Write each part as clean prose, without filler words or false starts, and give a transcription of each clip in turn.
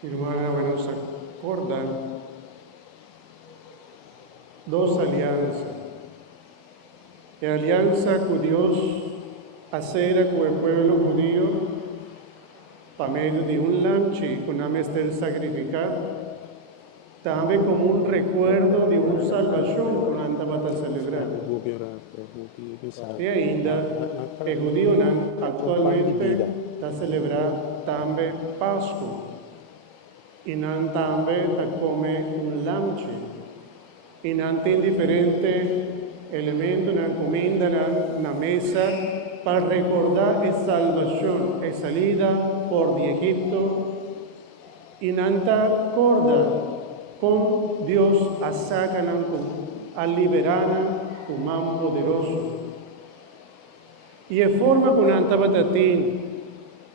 Irmã, nos acorda dos alianças. A aliança que Deus hacera com o povo judío por meio de lamchi que não ser sacrificado, também como recuerdo de salvação que não estava a celebrar. E ainda, o judío actualmente está celebrando também Páscoa. E não também a comer lamchi. E não tem diferente elemento na comida, na mesa, para recordar a salvação, a salida por de Egipto. E não acorda como Deus a saca, a liberar o mão poderoso. E a forma que não estava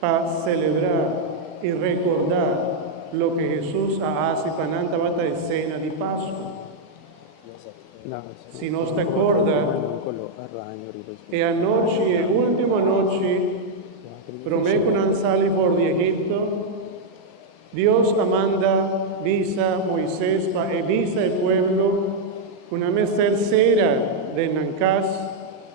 para celebrar e recordar lo que Jesús hace para não a cena de Páscoa. Se nos acorda, e a noite, a última noite, promete que não sai por de Egipto, Deus manda visa Moisés para avisa o pueblo que não é terceira de Nancás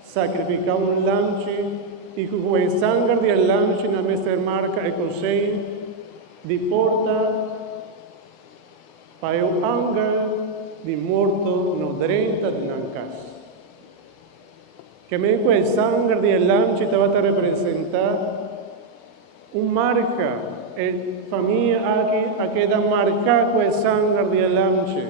sacrificar lamchi e que com a sangue do lamchi não é ser marca e coseio de porta para o anga de morto no drenta de Nancás. Que me com a sangue do lamchi estava a representar marca. A família aqui da marca com a sangue do lamchi.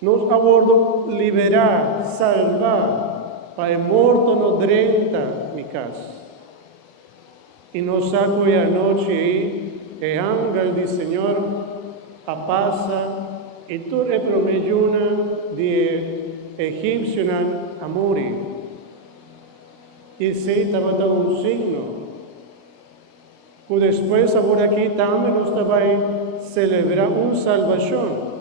Nos abordo liberar, salvar, para o morto no drenta de casa. E nos saco a noite aí, o ángel do Senhor a passa e tudo é prometido de egípcio a morrer. E se estava dando signo, que depois agora aqui também nós vai celebrar salvação.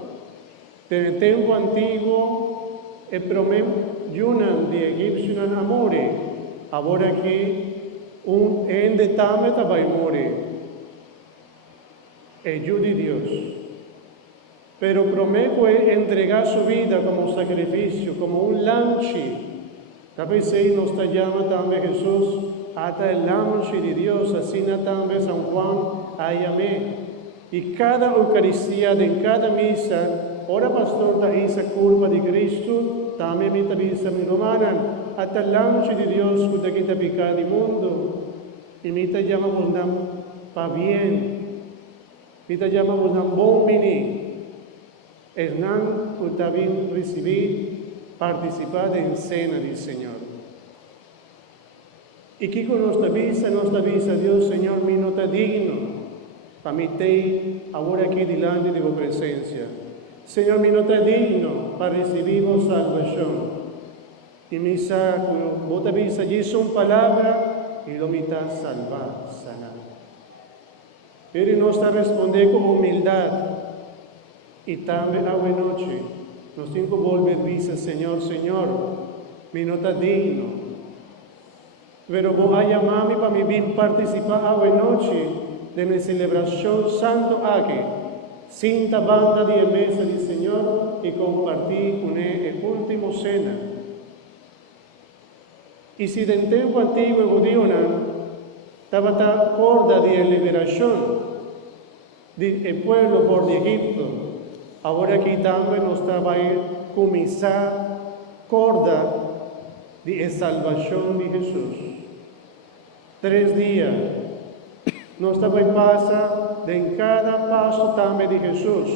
No tempo antigo, e prometido de egípcio a morrer. Agora aqui, ende também vai morrer. É de Deus. Pero prometo entregar sua vida como sacrifício, como lamchi. Talvez aí nos chama também Jesus, até o lamchi de Deus, assim também São João, aí amém. E cada Eucaristia, em cada missa, ora pastor da essa curva de Cristo, também me avisa me romana, até o lamchi de Deus, que daqui está pecado do mundo, e me chamamos para bem, me chamamos bom menino. Hernán, que también recibir, participar en cena del Señor. Y que con nos avisa, Dios, Señor, mi no está digno, para mí te ahora aquí delante de tu presencia. Señor, mi no está digno para recibir salvación. Y mi saco, vos te avisa, allí son palabras, y lo mitad salvar, sanar. Pero nos responde con humildad. Y también a buena noche, nos tengo que volver a decir, Señor, mi no está digno. Pero voy a llamarme para mi bien participar a buena noche de mi celebración santo aquí, sin banda de mesa del Señor y compartir con él el último cena. Y si en tiempo antiguo judío estaba la corda de liberación del pueblo por de Egipto, agora aqui também nós vai começar corda de salvação de Jesus. 3 dias, nós vai passar em cada passo também de Jesus,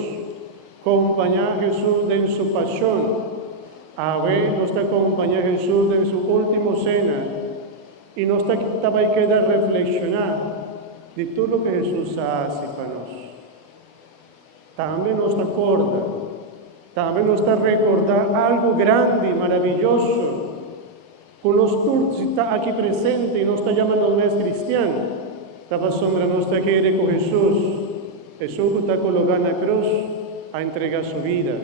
acompanhar Jesus em sua paixão, a ver, nós acompanhar Jesus em sua última cena, e nós vai quedar reflexionar de tudo que Jesus faz para nós. Também nos acorda, também nos recordar algo grande, maravilhoso, que nós está aqui presente e nos está chamando nós cristianos. Estava sombra nós está aqui com Jesus, Jesus que está colocado na cruz a entregar sua vida,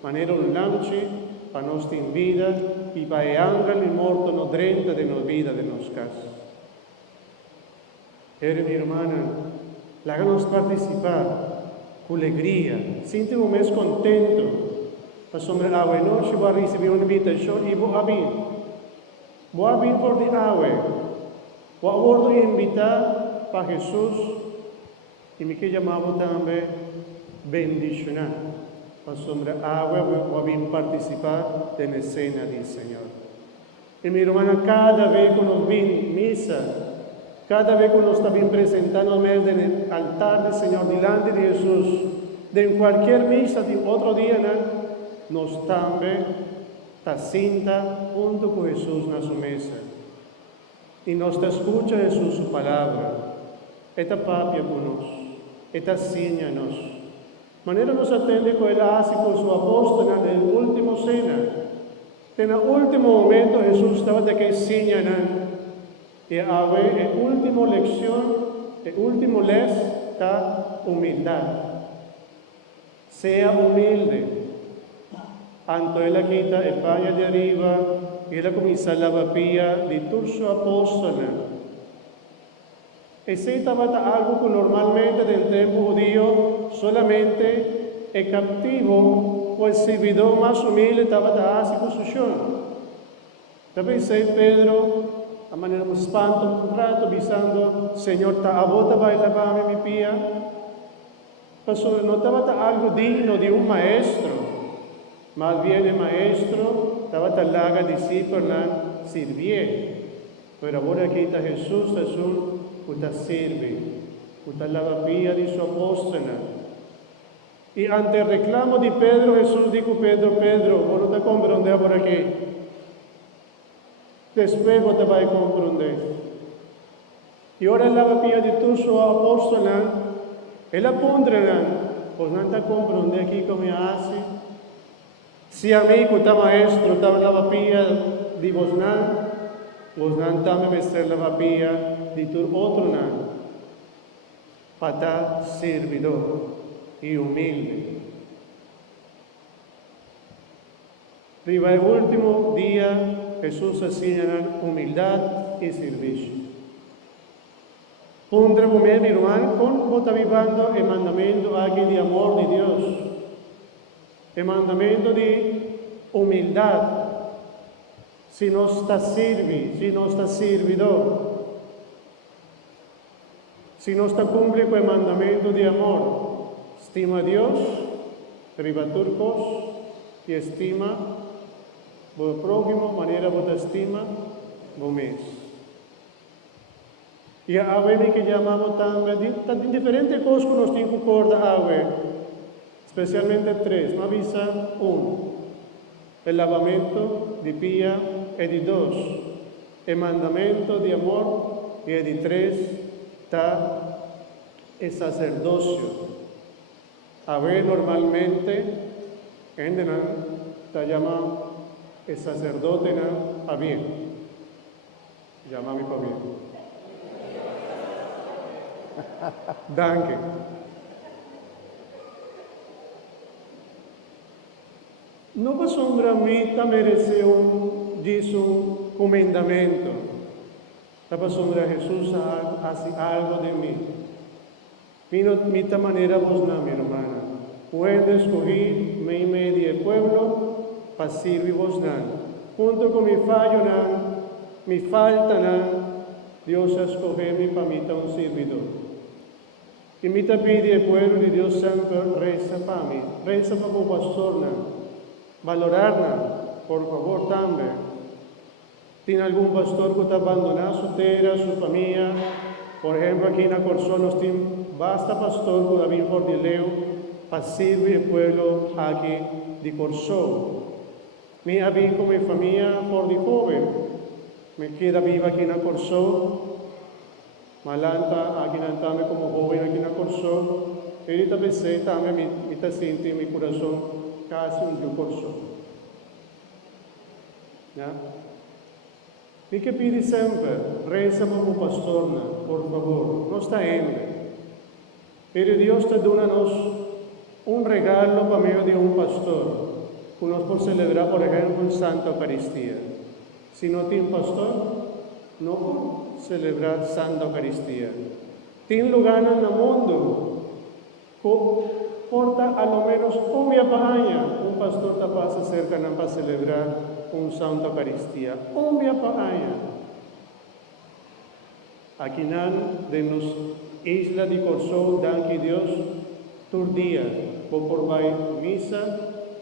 maneira lamchi para nós ter vida e para o ángel morto no drenta de nossa vida, de nossa casa. Minha irmã, Háganos participar con alegría, sinto mais contento. A sombra água e noite vai receber uma invitação e vou abrir. Vou abrir por de água. Vou abordo invitar para Jesus e me que chamava também bendicionar. A sombra água vou abrir participar da cena do Senhor. E minha irmã, cada vez que nós vimos missa, cada vez que nós estamos apresentando no altar do Senhor, diante de Jesus, de qualquer missa de outro dia, nós também está senta junto com Jesus na sua mesa. E nós escuta Jesus sua palavra. Está papia conosco. Está sinha nós. Maneira nos atende com ele assim com sua apóstola na última cena. No último momento Jesus estava de que sinha e a última lección, el último les da humildad. Sea humilde. Anto ella quita el paña de arriba, y ella comienza a lavapía de todo su apóstol. Ese estaba algo que normalmente del tiempo judío solamente el captivo o el servidor más humilde estaba así con su shon. También Pedro, a maneira de espanto, um rato, avisando, Senhor, a bota vai lavar minha pia. Pastor, não estava algo digno de um maestro, mas bien o maestro estava lá discípulo servir. Mas agora aqui está Jesus, que está serve, que está lava pia de sua apóstola. E ante o reclamo de Pedro, Jesus disse a Pedro, você não está compreendendo por aqui. Después você vai compreender. E ora ela pia de tu sua apóstola, ela pondrá, pois não está compreendendo aqui como hace. Se a mim que está maestro, está lava pia de vos não também vai ser lava pia de tu outro não. Para servidor e humilde. Riva el último día, Jesús enseña humildad y servicio. Pondrá comer mi hermano con vota vivando el mandamiento aquí de amor de Dios. El mandamiento de humildad. Si no está servidor. Si no está cumple con el mandamiento de amor. Estima a Dios, riva turcos y estima o próximo, maneira você estima, o mês. E a ave que chamamos também, de diferentes coisas que nós temos que concordar a ave, especialmente três, uma visa, o lavamento de pia e de dois, o mandamento de amor e de três, está o sacerdócio. A ave normalmente, está chamado el sacerdote a bien. Llámame para bien. Danke. No va sombra a mí merece un comendamento. La sombra Jesús hace algo de mí. Mita manera vos no, mi hermana. Puedes escoger mi medio pueblo para servir vos junto con mi fallo mi falta Dios escoge para mí un servidor. Y me pide el pueblo de Dios siempre reza para mí, reza para el pastor, valorar por favor también. Tiene algún pastor que está abandonado su tierra, su familia, por ejemplo aquí en la Corzón nos tiene basta pastor que David por Dileo para servir el pueblo aquí de Corzón. Me había con mi familia por de joven. Me queda viva aquí en la Corzón. Malanta aquí en Antame como joven aquí en la Corzón. Y ahorita pensé también me siente en mi corazón casi un Corzón. ¿Ya? Y que pide siempre, reza por mi pastor, por favor, no está en. Pero Dios te da un regalo para medio de un pastor. Uno por celebrar, por ejemplo, Santa Eucaristía. Si no tiene pastor, no por celebrar Santa Eucaristía. Tin luganan na mundo, porta a lo menos un día paanya, un pastor tapaz acerca ng para celebrar un Santa Eucaristía. Un día paanya. Aquí nan de nos isla de Corsol, dan que Dios, tur día, vos por vai misa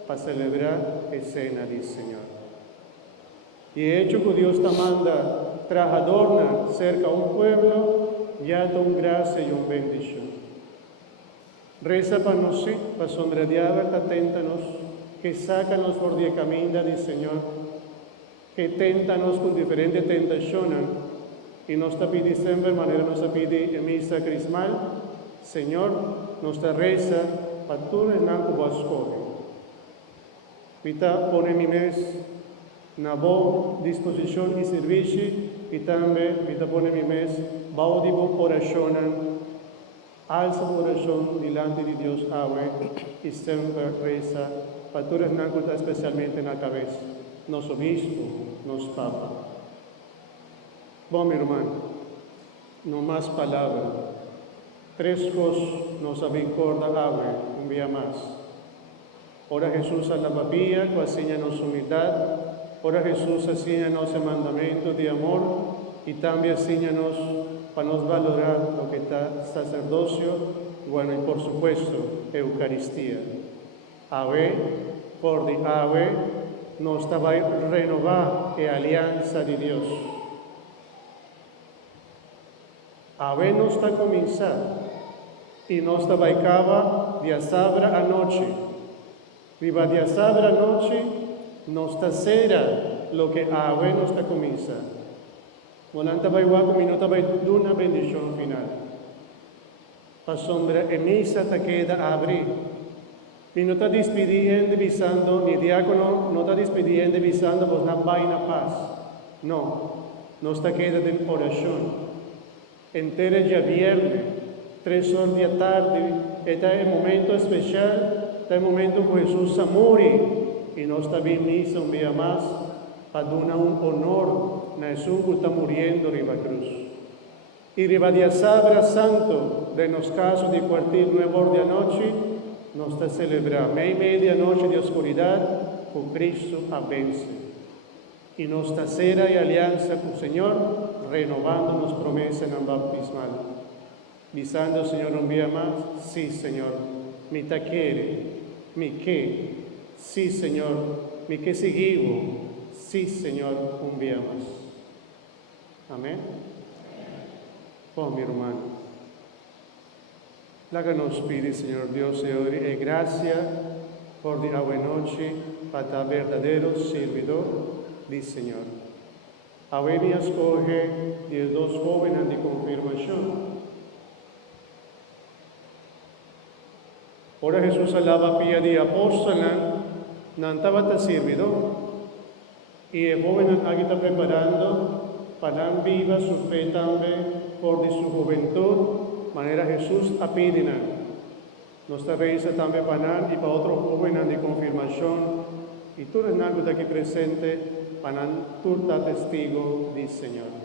para celebrar escena del Señor. Y hecho que Dios te manda trabajadorna cerca a un pueblo, ya don gracia y un bendición. Reza para nosotros, para sonredear, aténtanos, que sácanos por el camino del Señor, que téntanos con diferentes tentaciones, y nos te pide siempre, de manera nos te pide en misa crismal, Señor, nos te reza, para tu renanco vascoge. Vita pone mi mes, na boa disposición y servicio, y también vita pone mi mes, baudivo oracionan, alza oración delante de Dios, ave, y siempre reza, para tu renanco especialmente en la cabeza, nos obispo, nos papa. Bom, mi hermano, no más palabras. 3 cosas nos avincorda ave, un día más. Ora Jesús a la papilla, que enseñanos humildad. Ora Jesús enseñanos el mandamiento de amor y también enseñanos para nos valorar lo que está sacerdocio, bueno, y por supuesto, Eucaristía. Ave, por de ave, nos va a renovar la alianza de Dios. Ave nos está comenzando y nos está baicaba de sabra a noche. Viva de sabra a noche, nos está cera lo que ave nos está comenzando. Volanta baiwa minuta bai una bendición final. Pasombra emisa ta queda abrir. Minuta despidiendo visando, ni diácono no está despidiendo visando vos na vaina paz. No, nos está queda de oración. Entera ya viernes, 3 horas de la tarde, este es el momento especial, este es el momento que Jesús se muere y nos está bien misa un día más para dar un honor a Jesús que está muriendo en la cruz. Y riba de Sabra Santo, de los casos de cuartil 9 horas de la noche, nos está celebrando media noche de oscuridad con Cristo a vence. Y nos está cera y alianza con el Señor, renovando nos promesas en el bautismal. Visando, Señor, un día más, sí, Señor, mi te quiere, mi que, sí, Señor, mi que seguimos, sí, Señor, un día más. Amén. Oh, mi hermano, la que nos pide, Señor Dios, y gracia por la buena noche para verdadero servidor del Señor. Ahora me escoge de 2 jóvenes de confirmación. Ahora Jesús alaba pia de apóstola, nantaba servidor, y el joven aquí está preparando para viva su fe también por de su juventud, manera Jesús apidina. Nos reza también para y para otros jóvenes de confirmación, y tú eres algo de aquí presente, para tú estás testigo del Señor.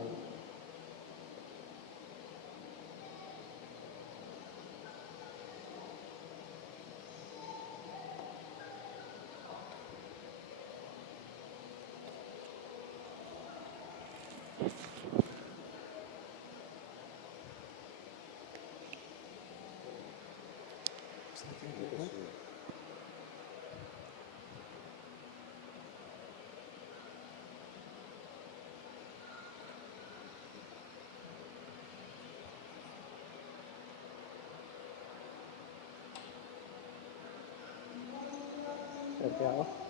Gracias.